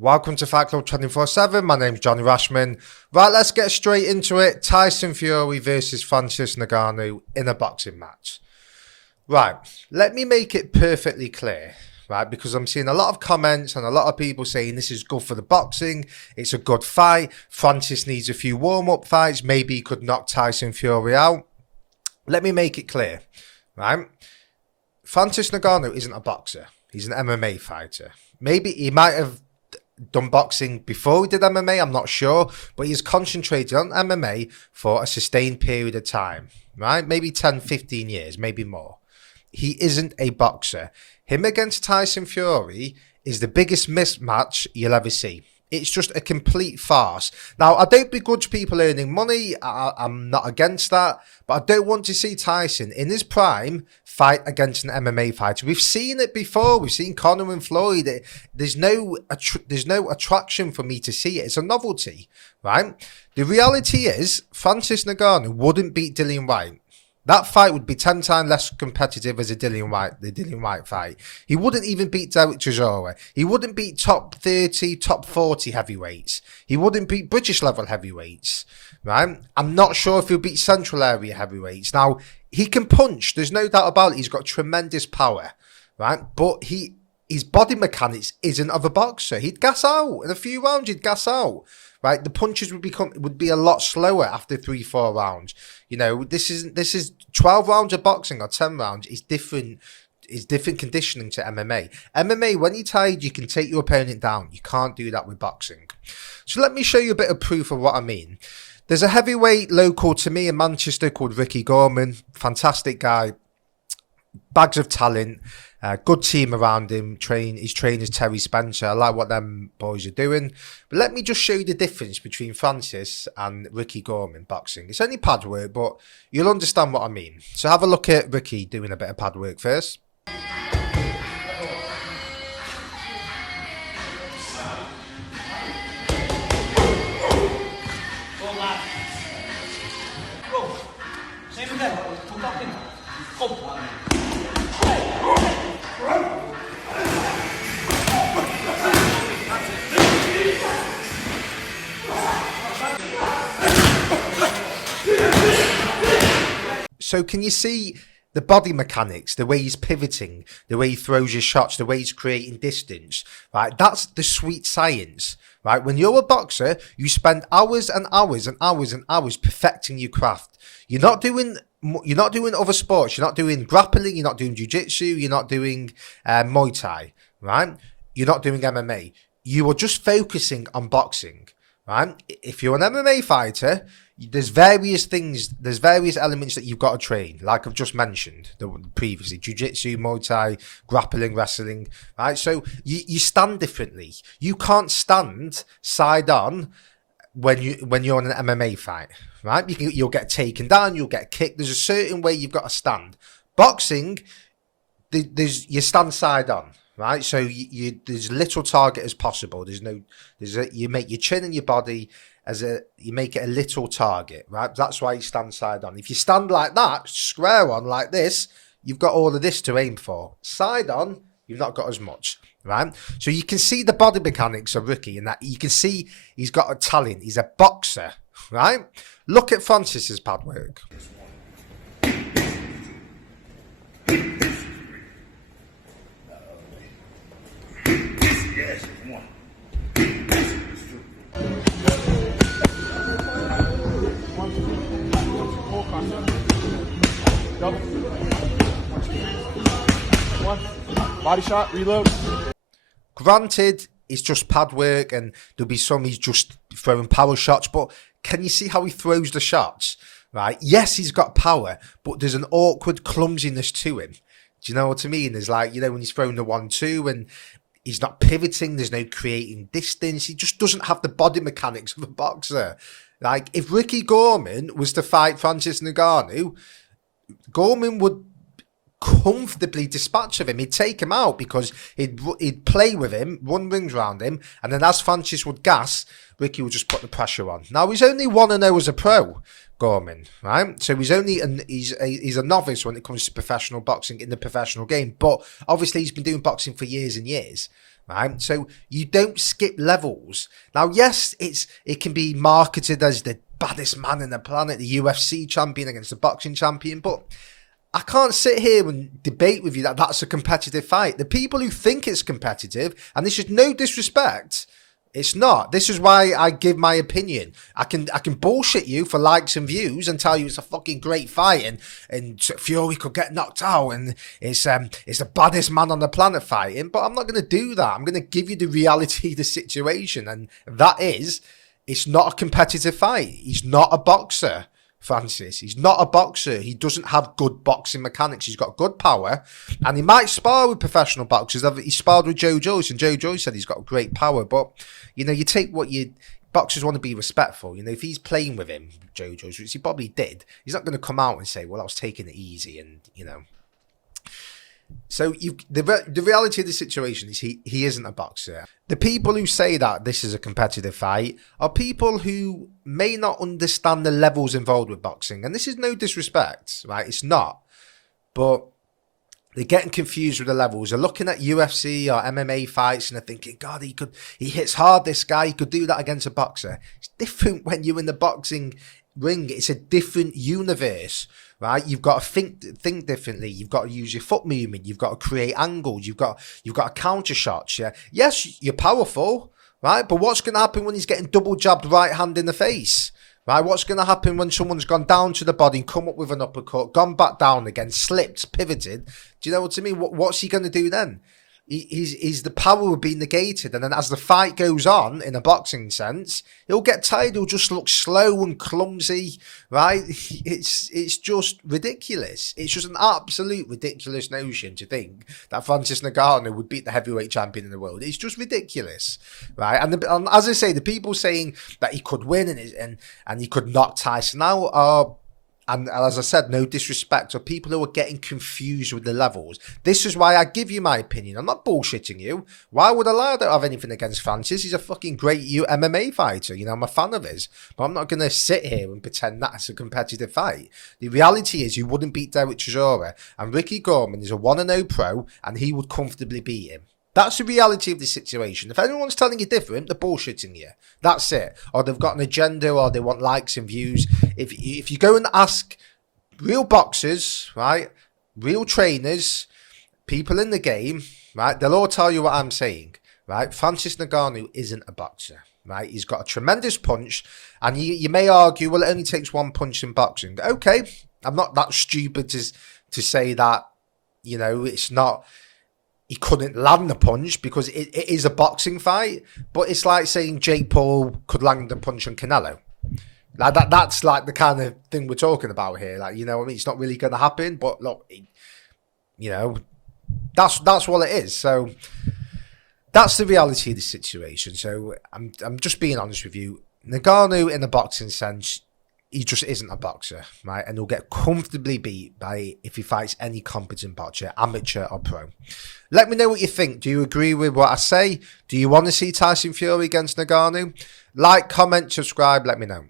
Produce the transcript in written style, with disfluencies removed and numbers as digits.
Welcome to Fight Club 24/7. My name's Johnny Rashman. Right, let's get straight into it. Tyson Fury versus Francis Ngannou in a boxing match. Right, let me make it perfectly clear, right, because I'm seeing a lot of comments and a lot of people saying this is good for the boxing, it's a good fight, Francis needs a few warm-up fights, maybe he could knock Tyson Fury out. Let me make it clear, right? Francis Ngannou isn't a boxer. He's an MMA fighter. Maybe he might have done boxing before he did MMA, I'm not sure, but he's concentrated on MMA for a sustained period of time, right? Maybe 10, 15 years, maybe more. He isn't a boxer. Him against Tyson Fury is the biggest mismatch you'll ever see. It's just a complete farce. Now, I don't begrudge people earning money. I'm not against that. But I don't want to see Tyson in his prime fight against an MMA fighter. We've seen it before. We've seen Conor and Floyd. There's no attraction for me to see it. It's a novelty, right? The reality is Francis Ngannou wouldn't beat Dillian Whyte. That fight would be 10 times less competitive as the Dillian Whyte fight. He wouldn't even beat Derek Chisora. He wouldn't beat top 30, top 40 heavyweights. He wouldn't beat British level heavyweights, right? I'm not sure if he'll beat central area heavyweights. Now, he can punch. There's no doubt about it. He's got tremendous power, right? But his body mechanics isn't of a boxer. He'd gas out. In a few rounds, he'd gas out. Right, the punches would be a lot slower after 3-4 rounds. You know, this is 12 rounds of boxing or 10 rounds is different. Is different conditioning to MMA. MMA, when you're tired, you can take your opponent down. You can't do that with boxing. So let me show you a bit of proof of what I mean. There's a heavyweight local to me in Manchester called Ricky Gorman. Fantastic guy, bags of talent. Good team around him. His trainer's Terry Spencer. I like what them boys are doing. But let me just show you the difference between Francis and Ricky Gorman boxing. It's only pad work, but you'll understand what I mean. So have a look at Ricky doing a bit of pad work first. So can you see the body mechanics, the way he's pivoting, the way he throws his shots, the way he's creating distance, right? That's the sweet science, right? When you're a boxer, you spend hours and hours and hours and hours perfecting your craft. You're not doing other sports. You're not doing grappling. You're not doing jiu-jitsu. You're not doing Muay Thai, right? You're not doing MMA. You are just focusing on boxing, right? If you're an MMA fighter, there's various elements that you've got to train, like I've just mentioned previously: jiu-jitsu, Muay Thai, grappling, wrestling, right? So you stand differently. You can't stand side on when you're in an MMA fight, right? You'll get taken down, you'll get kicked. There's a certain way you've got to stand. Boxing, you stand side on, right? So there's little target as possible. You make your chin and your body you make it a little target, right? That's why you stand side on. If you stand like that, square on like this, you've got all of this to aim for. Side on, you've not got as much, right? So you can see the body mechanics of Ricky, and that you can see he's got a talent. He's a boxer, right? Look at Francis's pad work. Body shot, reload. Granted, it's just pad work, and there'll be some he's just throwing power shots, but can you see how he throws the shots, right? Yes, he's got power, but there's an awkward clumsiness to him. Do you know what I mean? There's like, you know, when he's throwing the 1-2 and he's not pivoting, there's no creating distance. He just doesn't have the body mechanics of a boxer. Like, if Ricky Gorman was to fight Francis Ngannou, Gorman would comfortably dispatch of him. He'd take him out because he'd play with him, run rings around him, and then as Francis would gas, Ricky would just put the pressure on. Now, he's only 1-0 as a pro, Gorman, right? So he's a novice when it comes to professional boxing in the professional game, but obviously he's been doing boxing for years and years, right? So you don't skip levels. Now, yes, it can be marketed as the baddest man in the planet, the UFC champion against the boxing champion, but I can't sit here and debate with you that that's a competitive fight. The people who think it's competitive, and this is no disrespect, it's not. This is why I give my opinion. I can bullshit you for likes and views and tell you it's a fucking great fight and Fury could get knocked out and it's the baddest man on the planet fighting, but I'm not going to do that. I'm going to give you the reality of the situation, and that is, it's not a competitive fight. He's not a boxer, Francis. He's not a boxer. He doesn't have good boxing mechanics. He's got good power, and he might spar with professional boxers. He sparred with Joe Joyce, and Joe Joyce said he's got great power, but you take what boxers want to be respectful. If he's playing with him, Joe Joyce, which he probably did, he's not going to come out and say, well, I was taking it easy, and So the reality of the situation is he isn't a boxer. The people who say that this is a competitive fight are people who may not understand the levels involved with boxing, and this is no disrespect, right? It's not, but they're getting confused with the levels. They're looking at UFC or MMA fights and they're thinking, God, he hits hard, this guy, he could do that against a boxer. It's different when you're in the boxing ring. It's a different universe, right? You've got to think differently. You've got to use your foot movement. You've got to create angles. You've got to counter shots. Yeah. Yes, you're powerful, right? But what's going to happen when he's getting double jabbed right hand in the face? Right, what's going to happen when someone's gone down to the body, come up with an uppercut, gone back down again, slipped, pivoted? Do you know what I mean? What's he going to do then? He's the power will be negated, and then as the fight goes on, in a boxing sense, he'll get tired. He'll just look slow and clumsy, right? It's just ridiculous. It's just an absolute ridiculous notion to think that Francis Ngannou would beat the heavyweight champion in the world. It's just ridiculous, right? And as I say, the people saying that he could win and he could knock Tyson out are. And as I said, no disrespect, or people who are getting confused with the levels. This is why I give you my opinion. I'm not bullshitting you. Why would I lie? I don't have anything against Francis. He's a fucking great MMA fighter. I'm a fan of his. But I'm not going to sit here and pretend that's a competitive fight. The reality is you wouldn't beat Derek Chisora. And Ricky Gorman is a 1-0 pro, and he would comfortably beat him. That's the reality of the situation. If anyone's telling you different, they're bullshitting you. That's it. Or they've got an agenda, or they want likes and views. If you go and ask real boxers, right, real trainers, people in the game, right, they'll all tell you what I'm saying, right? Francis Ngannou isn't a boxer, right? He's got a tremendous punch, and you may argue, well, it only takes one punch in boxing. Okay, I'm not that stupid to say that, it's not. He couldn't land the punch because it is a boxing fight, but it's like saying Jake Paul could land the punch on Canelo. Like that's like the kind of thing we're talking about here. Like, what I mean? It's not really going to happen, but look, that's what it is. So that's the reality of the situation. So I'm just being honest with you. Ngannou, in the boxing sense, he just isn't a boxer, right? And he'll get comfortably beat if he fights any competent boxer, amateur or pro. Let me know what you think. Do you agree with what I say? Do you want to see Tyson Fury against Ngannou? Like, comment, subscribe, let me know.